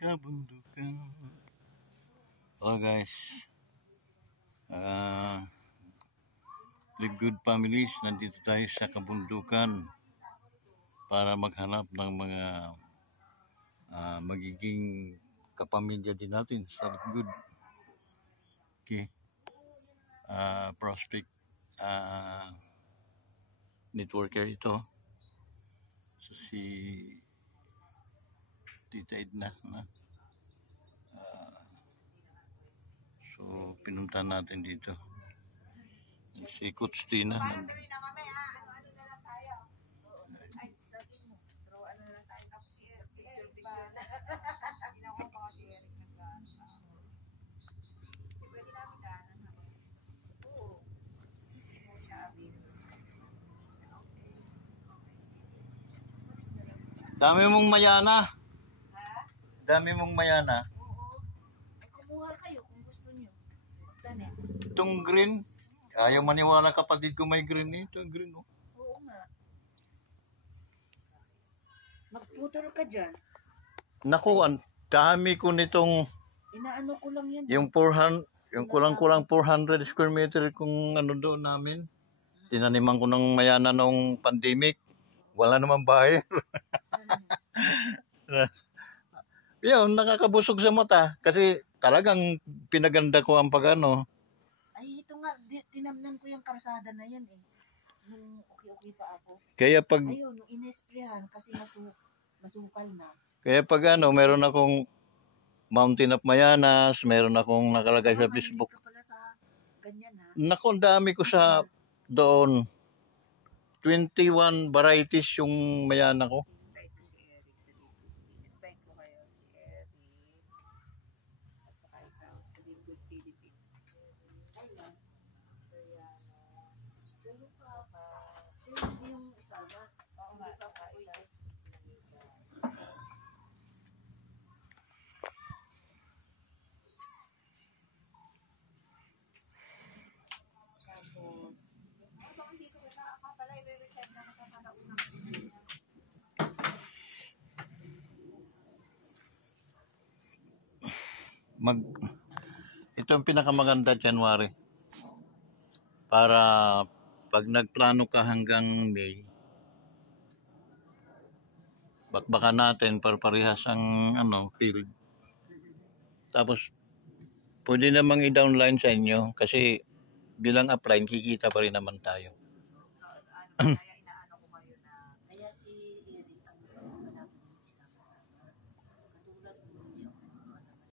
kabundukan. Hello guys, the good families, nandito tayo sa kabundukan para maghanap ng mga magiging kapamilya din natin sa good prospect networker ito. So si Tita Edna na. So pinunta natin dito si Coach Tina. Dami mong mayana. Dami mong mayana. Kumuha kayo kung gusto niyo. Tanim. Itong green, ayaw maniwala kapatid ko may green eh. Ito green oh. Oo nga. Magputol ka dyan. Naku, ang dami ko nitong Inaano ko lang yan. yung 400, yung kulang-kulang 400 square meter kung ano doon namin. Tinaniman ko ng mayana nung pandemic. Wala naman bahay. Yun, nakakabusog sa mata. Kasi talagang pinaganda ko ang pagano. Ay, ito nga. Tinamnan ko yung karsada na yan eh. Nung okay pa ako. Kaya pag Ayun, nung inesprehan kasi masukal na. Kaya pag ano, meron akong Mountain of Mayanas, meron akong nakalagay sa Facebook. Ka pala sa ganyan ha. Naku, ang dami ko sa doon. 21 varieties yung mayana ko. Invite ko si Eric. Invite ko kayo si Eric. At saka ikaw. Kasi good Philippines. Ayun. Kaya, sino pa ba? Sino yung isa ba? Oo nga. Ito ang pinakamaganda January. Para pag nagplano ka hanggang May, bakbakan natin para parehas ang field. Tapos pwede namang i-downline sa inyo kasi bilang upline kikita pa rin naman tayo.